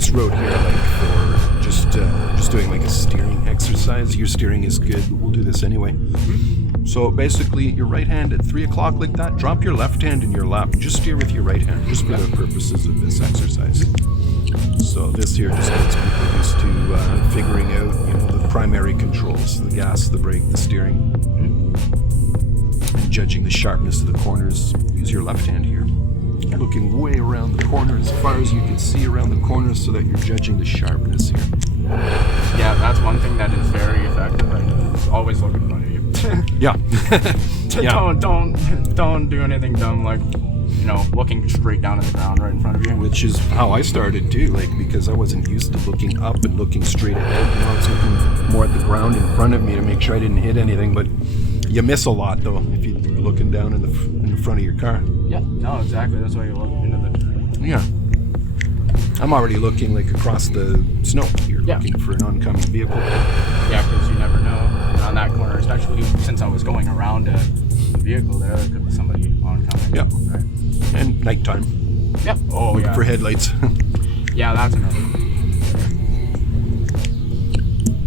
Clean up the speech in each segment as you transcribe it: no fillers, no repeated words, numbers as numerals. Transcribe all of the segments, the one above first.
this road here, like for just doing like a steering exercise. Your steering is good, but we'll do this anyway. So basically, your right hand at 3 o'clock like that, drop your left hand in your lap. Just steer with your right hand, just for the purposes of this exercise. So this here just gets people used to figuring out, the primary controls, the gas, the brake, the steering. And judging the sharpness of the corners, use your left hand here. Looking way around the corner as far as you can see around the corner so that you're judging the sharpness here. Yeah, that's one thing that is very effective. Always look in front of you. Yeah. Don't do anything dumb like, looking straight down at the ground right in front of you. Which is how I started too, because I wasn't used to looking up and looking straight ahead. I was looking more at the ground in front of me to make sure I didn't hit anything, but you miss a lot though if you're looking down in the front of your car. Yeah, no, exactly. That's why you look into the... Yeah. I'm already looking across the snow. You're looking for an oncoming vehicle. Yeah, because you never know on that corner, especially since I was going around a vehicle there could be somebody oncoming. Yeah. Right. And nighttime. Yeah. Oh, looking for headlights. Yeah, that's another.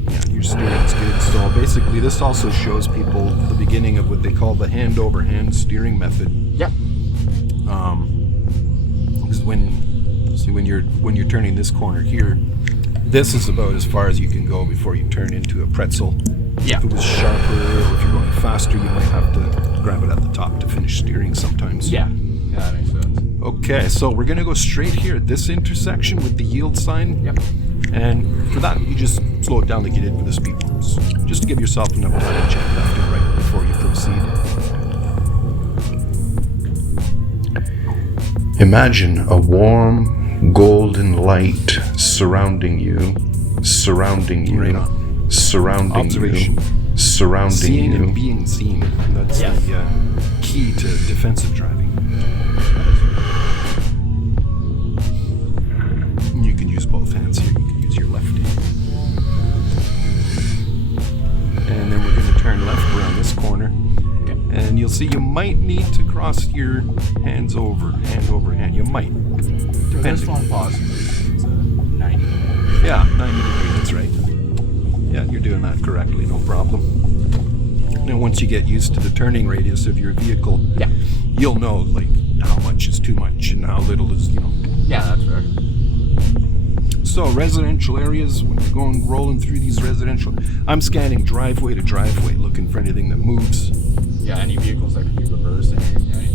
Yeah, your steering's good. So basically, this also shows people the beginning of what they call the hand-over-hand steering method. Yeah. Because when you're turning this corner here, this is about as far as you can go before you turn into a pretzel. Yeah. If it was sharper or if you're going faster, you might have to grab it at the top to finish steering sometimes. Yeah. Yeah, that makes sense. Okay, so we're going to go straight here at this intersection with the yield sign. Yep. And for that, you just slow it down like you did for the speed bumps, just to give yourself enough time to check left and right before you proceed. Imagine a warm, golden light surrounding you, right on. Surrounding Observation. you, surrounding Seeing you. and being seen. That's the key to defensive driving. You can use both hands here. You can use your left hand. And then we're going to turn left around this corner. And you'll see you might need to cross your hands over, hand over hand. You might. This one possibly. It's a 90. Yeah, 90 degrees, that's right. Yeah, you're doing that correctly, no problem. Now, once you get used to the turning radius of your vehicle, you'll know, how much is too much and how little is, Yeah, that's fair. So, residential areas, when you're rolling through these residential, I'm scanning driveway to driveway, looking for anything that moves. Yeah, any vehicles that could be reversing, anything